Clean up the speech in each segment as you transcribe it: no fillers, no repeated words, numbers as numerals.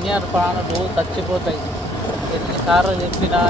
వన్య ప్రాణులు చచ్చిపోతాయి. ఎన్నిసార్లు చెప్పినా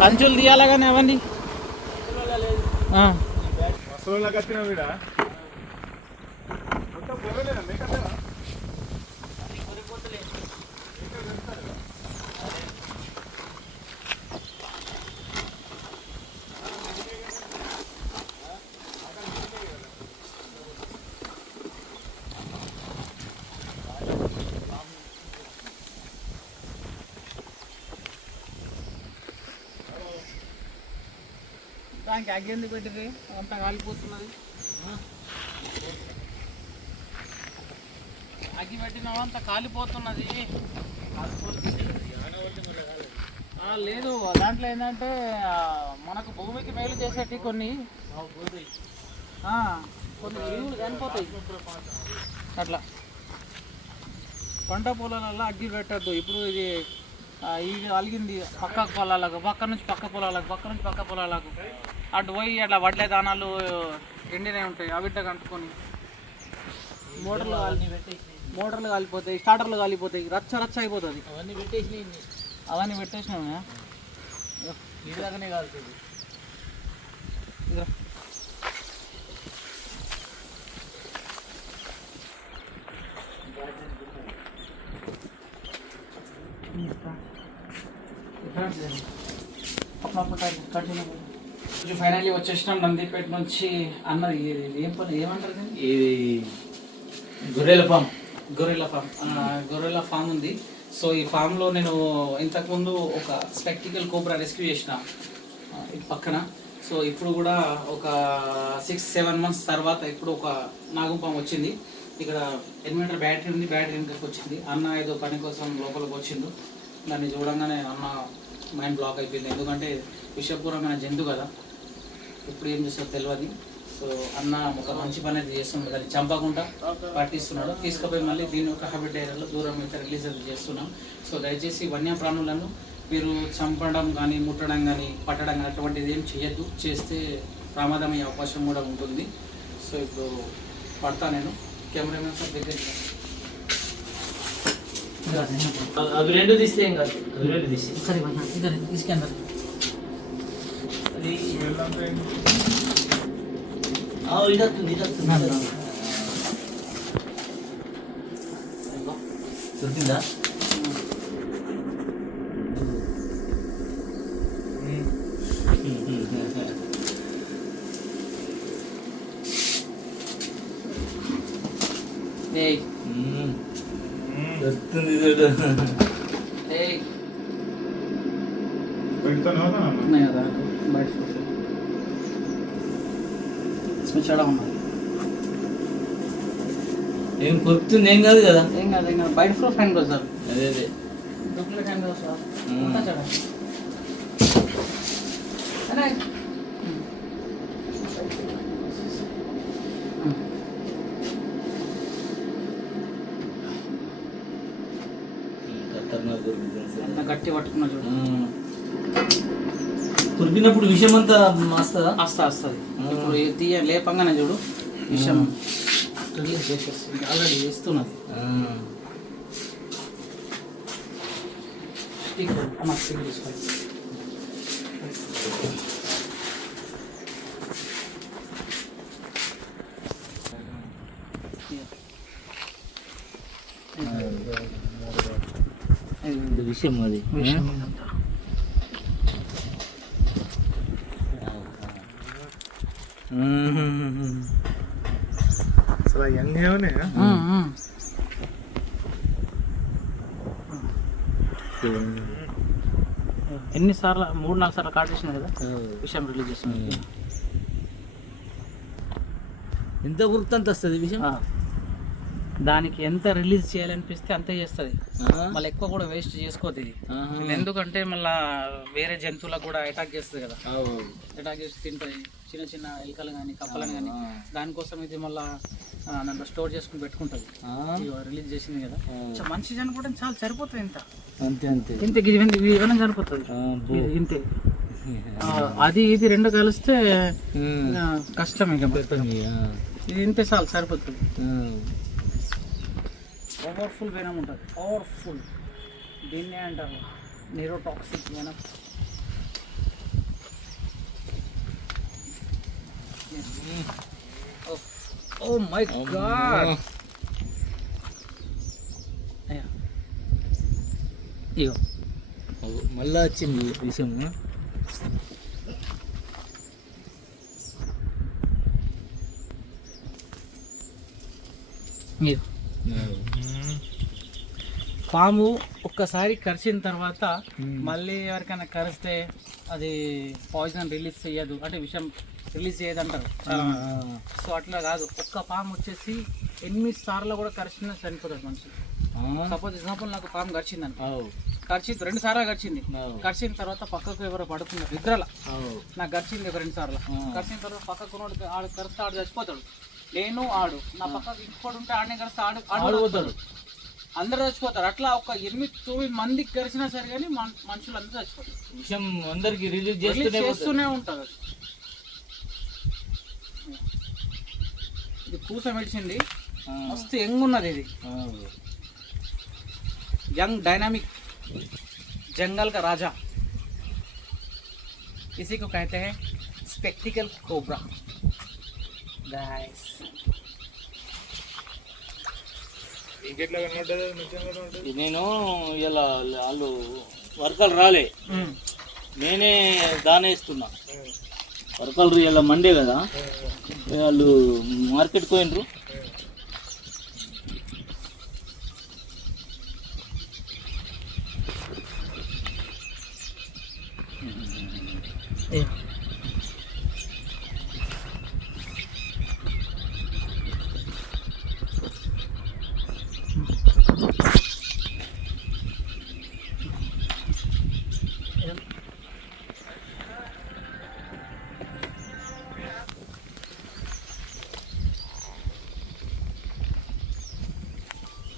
సంచులు తీయాలా కానీ అవన్నీ దానికి అగ్గి ఎందుకు పెట్టింది? అంతా కాలిపోతున్నది. అగ్గి పెట్టినావా అంతా కాలిపోతున్నది. లేదు, దాంట్లో ఏంటంటే మనకు భూమికి మేలు చేసేటి కొన్ని జీవులు చనిపోతాయి. అట్లా పంట పొలాలలో అగ్గి పెట్టద్దు. ఇప్పుడు ఇది అలిగింది పక్క పొలాలకు, పక్క నుంచి పక్క పొలాలకు, పక్క నుంచి పక్క పొలాలకు అటు పోయి అట్లా వడ్లే దానాలు ఎండినే ఉంటాయి. అవిట్ట కంటుకొని మోటార్లు కాలిపోతాయి, స్టార్టర్లు కాలిపోతాయి, రచ్చ రచ్చ అయిపోతుంది. అవన్నీ పెట్టేసినాము. ఇలాగనే కాలుతుంది. ఫైనల్లీ వచ్చేసినాం నందిపేట నుంచి. అన్నది ఏం పని ఏమంటారు? ఇది గొర్రెల ఫామ్ ఉంది. సో ఈ ఫామ్లో నేను ఇంతకుముందు ఒక స్పెక్టికల్ కోబ్రా రెస్క్యూ చేసిన ఇది పక్కన. సో ఇప్పుడు కూడా ఒక 6-7 months తర్వాత ఇప్పుడు ఒక నాగుపాము వచ్చింది. ఇక్కడ 8 మీటర్ బ్యాటరీ ఉంది. బ్యాటరీ ఇంటికి వచ్చింది. అన్న ఏదో పని కోసం లోపలికి వచ్చిండు. దాన్ని చూడంగానే అన్న మైండ్ బ్లాక్ అయిపోయింది. ఎందుకంటే విషపూరమైన జంతువు కదా, ఇప్పుడు ఏం చేస్తారో తెలియదు. సో అన్న ఒక మంచి పని అయితే చేస్తున్నాడు. దాన్ని చంపకుండా పట్టిస్తున్నాడు. తీసుకుపోయి మళ్ళీ దీని యొక్క హ్యాబిట్ ఏరియాలో దూరం అయితే రిలీజ్ అయితే చేస్తున్నాం. సో దయచేసి వన్యప్రాణులను మీరు చంపడం కానీ, ముట్టడం కానీ, పట్టడం కానీ అటువంటిది ఏం చేయొద్దు. చేస్తే ప్రమాదం అయ్యే అవకాశం కూడా ఉంటుంది. సో ఇప్పుడు పడతా నేను. కెమెరామెన్ సార్ దగ్గర అవి రెండు తీస్తే ఏం కాదు. అవి రెండు తీస్తే సరే తీసుకెళ్ళారు. ఇదొస్తుంది దొరికిందా? దొరుకుతుంది చూడు. ఏం కొరుకుతుంది? ఏం కాదు కదా. ఏం కాదు బయట ప్రూఫ్ హ్యాండ్ కదా సార్. అదే అదే డూప్లికేట్ హ్యాండ్ కదా సార్. అంత గట్టి పట్టుకున్నా చూడు. కురికినప్పుడు విషయం అంతా వస్తుందా? వస్తుంది. ఇప్పుడు లేపంగానే చూడు విషయం రిలీజ్ చేసేస్తుంది. ఆల్రెడీ చేస్తున్నది. తీసుకోండి. విషయం అది అసలు యంగ్ ఎన్నిసార్లు 3-4 సార్లు కాటేసినా కదా విషయం రిలీజ్ చేస్తుంది. ఎంత గుర్తంత వస్తుంది విషయం. దానికి ఎంత రిలీజ్ చేయాలనిపిస్తే అంతే చేస్తుంది. మళ్ళీ ఎక్కువ కూడా వేస్ట్ చేసుకోవద్దు ఇది. ఎందుకంటే మళ్ళీ వేరే జంతువులకు కూడా అటాక్ చేస్తుంది కదా. అటాక్ చేసి తింటాయి చిన్న చిన్న ఎలుకలు కానీ, కప్పలను కానీ. దానికోసం ఇది మళ్ళీ నన్ను స్టోర్ చేసుకుని పెట్టుకుంటుంది. రిలీజ్ చేసింది కదా. మనిషి చనిపోవడం చాలా సరిపోతుంది. ఇంత అంతే అంతే ఇంత ఇవన్నీ చనిపోతుంది. ఇంతే అది ఇది రెండు కలిస్తే కష్టం ఇక ఇది ఇంతే చాలు సరిపోతుంది. పవర్ఫుల్ వెనం ఉంటుంది, పవర్ఫుల్. దీన్నే అంటారు neurotoxic venom. Oh my God. ఇగో మళ్ళా వచ్చింది విషయం. మీరు పాము ఒక్కసారి కరిచిన తర్వాత మళ్ళీ ఎవరికైనా కరిస్తే అది పాయిజన్ రిలీజ్ చేయదు, అంటే విషం రిలీజ్ చేయదు అంటారు. సో అట్లా కాదు, ఒక్క పాము వచ్చేసి 8 సార్లు కూడా కరిచినా చనిపోతుంది మనిషి. సపోజ్ ఎగ్జాంపుల్ నాకు పాము కరిచిందని, కరిచి 2 సార్లు కరిచింది. కరిచిన తర్వాత పక్కకు ఎవరో పడుతున్నారు నిద్రల, నాకు కరిచింది 2 సార్లు. కరిచిన తర్వాత పక్కకు ఆడు కరిస్తే ఆడు చచ్చిపోతాడు. నేను ఆడు నా పక్కకు ఇంకోటి ఉంటే ఆడనే కరిస్తే ఆడిపోతాడు, అందరూ చచ్చిపోతారు. అట్లా ఒక 8-9 మందికి కరిచినా సరే కానీ మనుషులందరూ చచ్చిపోతారు. విషయం అందరికి రిలీజ్ చేస్తూనే ఉంటారు. ఇది పూస మెడిసింది, మస్తు యంగ్ ఉన్నది. ఇది యంగ్ डायनामिक जंगल का राजा, इसी को कहते हैं स्पेक्टिकल कोबरा गाइस. ఇంకెట్లా కనబడ్డది నిజంగా ఉంటుంది. నేను ఇలా వాళ్ళు వర్కర్లు రాలే, నేనే దానేస్తున్నా. వర్కర్లు ఇలా మండే కదా, వాళ్ళు మార్కెట్కి పోయినరు.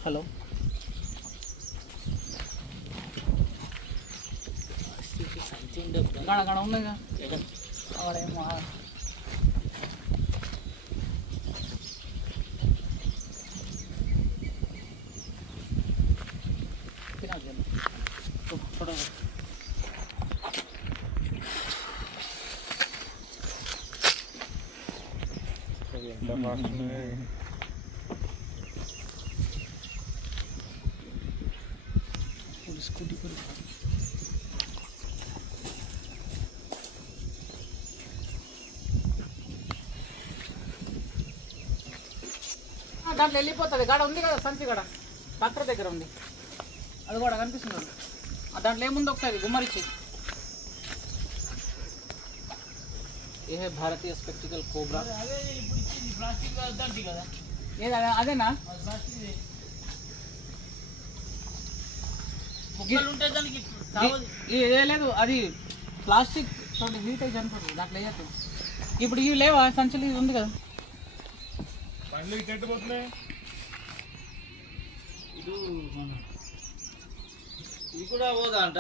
हेलो गाना गाना ఉండగా అవడేమో थोड़ा स्कूटी पर దాంట్లో వెళ్ళిపోతుంది. గడ ఉంది కదా, సంచి గడ ట్రాక్టర్ దగ్గర ఉంది, అది కూడా కనిపిస్తుంది. దాంట్లో ఏముంది ఒకసారి గుమ్మరిచ్చి. ఏ భారతీయ స్పెక్టికల్ కోబ్రా ఏది అదేనా? లేదు, అది ప్లాస్టిక్ తోటి హీట్ అయి చనిపోతుంది, దాంట్లో వేయద్దు. ఇప్పుడు ఇవి లేవా సంచులు? ఇది ఉంది కదా, పండ్లు ఇటు పోతున్నాయి. ఇది కూడా పోదా అంట?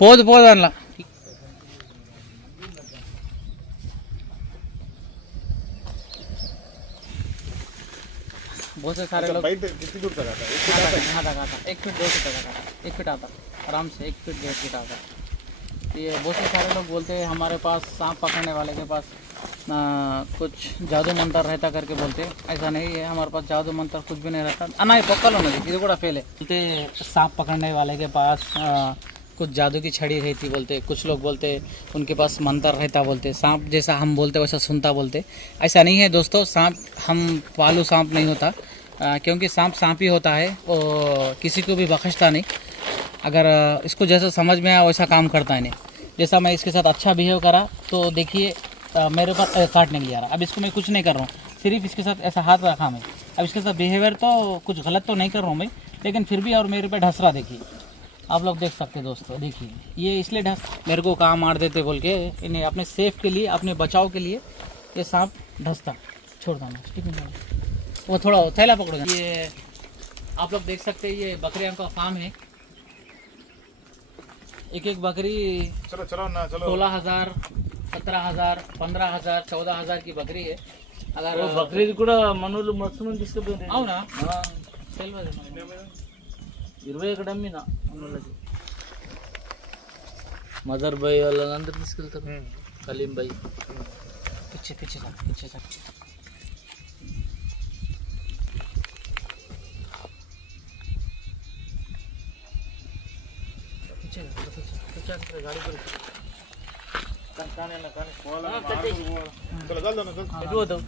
పోదు అందులో. बहुत से सारे लोग బయట कितनी दूर तक आता है? आता 1 फीट 2 फीट तक आता, 1 फीट आता आराम से, 1 फीट 1.5 फीट आता. ये बहुत से सारे लोग बोलते हैं हमारे पास सांप पकड़ने वाले के पास कुछ जादू मंत्र रहता करके बोलते. ऐसा नहीं है, हमारे पास जादू मंत्र कुछ भी नहीं रहता. ना ये पक्का लो, ఇది కూడా फेल है. बोलते सांप पकड़ने वाले के पास कुछ जादू की छड़ी रहती बोलते. कुछ लोग बोलते उनके पास मंत्र रहता बोलते. सांप जैसा हम बोलते वैसा सुनता बोलते. ऐसा नहीं है दोस्तों, सांप हम पालू सांप नहीं होता, क्योंकि सांप सांप ही होता है, और किसी को भी बख्शता नहीं. अगर इसको जैसा समझ में आया वैसा काम करता है नहीं. जैसा मैं इसके साथ अच्छा बिहेव करा तो देखिए मेरे ऊपर काटने के लिए आ रहा. अब इसको मैं कुछ नहीं कर रहा हूँ, सिर्फ इसके साथ ऐसा हाथ रखा मैं. अब इसके साथ बिहेवियर तो कुछ गलत तो नहीं कर रहा हूँ मैं, लेकिन फिर भी और मेरे पे ढस रहा. देखिए आप लोग देख सकते हैं दोस्तों, देखिए ये इसलिए ढस मेरे को काम मार देते बोल के, इन्हें अपने सेफ के लिए, अपने बचाव के लिए ये सांप ढसता. छोड़ दो वो थोड़ा थैला पकड़ो. ये आप लोग देख सकते हैं, ये बकरियों का फार्म है. एक एक बकरी चलो चलो ना चलो 16,000, 17,000, 15,000, 14,000 की बकरी है. अगर బక్రీద్ కూడా మనోళ్ళు మస్తు మంది తీసుకుపోయింది. అవునా ఆ, తెలియదు. 20 ఎక్కడ అమ్మినా మనోళ్ళకి. మదర్ బాయ్ వాళ్ళందరూ తీసుకెళ్తారు. కలీం బాయ్. पीछे पीछे जा, पीछे जा. पीछे जा, पीछे जा, गाड़ी पर. చలో వెళ్దాం చల్ ఎటు పోతావు?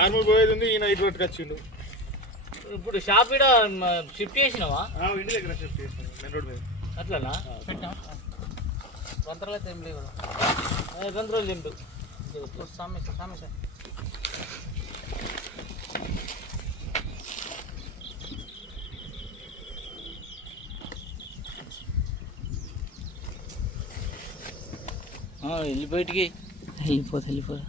ఆర్మూర్ పోయేది ఉంది ఈయన ఇటు పట్టుకొచ్చిండు ఇప్పుడు షాప్ ఇక్కడ షిఫ్ట్ చేసినావా? ఇంటి దగ్గర షిఫ్ట్ చేస్తాను మెయిన్ రోడ్ మీద అట్లనా? పెట్టా వంతరలో ఏం లేవు 2 రోజులు తింటు. సామె సామె సార్. వెళ్ళి బయటికి వెళ్ళిపోదు.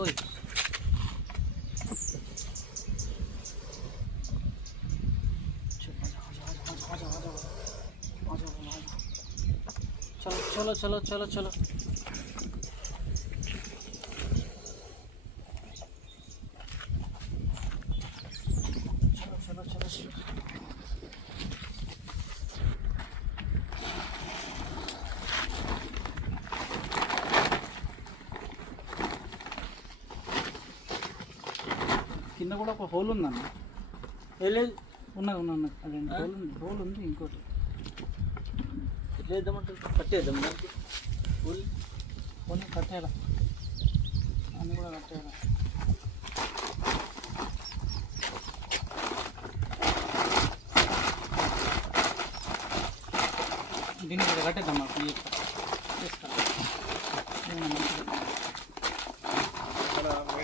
ఓయ్ चलो चलो चलो चलो. चलो चलो चलो. కింద కూడా ఒక హోల్ ఉందన్న. వెళ్ళేది ఉన్నది అదే హోల్ ఉంది ఇంకోటి. ఎట్లా వేద్దామంటారు? కట్టేద్దాం దానికి. కొన్ని కట్టేయాల, అన్నీ కూడా కట్టేయాల. దీన్ని కూడా కట్టేద్దాం మాకు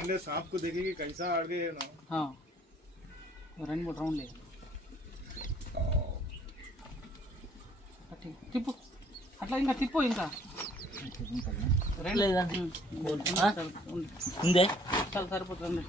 मेरे सांप को देखेगी कैसा आड़ गए ना. हाँ 2-3 రౌండ్ లేదు. తిప్పు అట్లా, ఇంకా తిప్పు, ఇంకా లేదండి. ఉందే ఉందే చాలా సరిపోతుంది.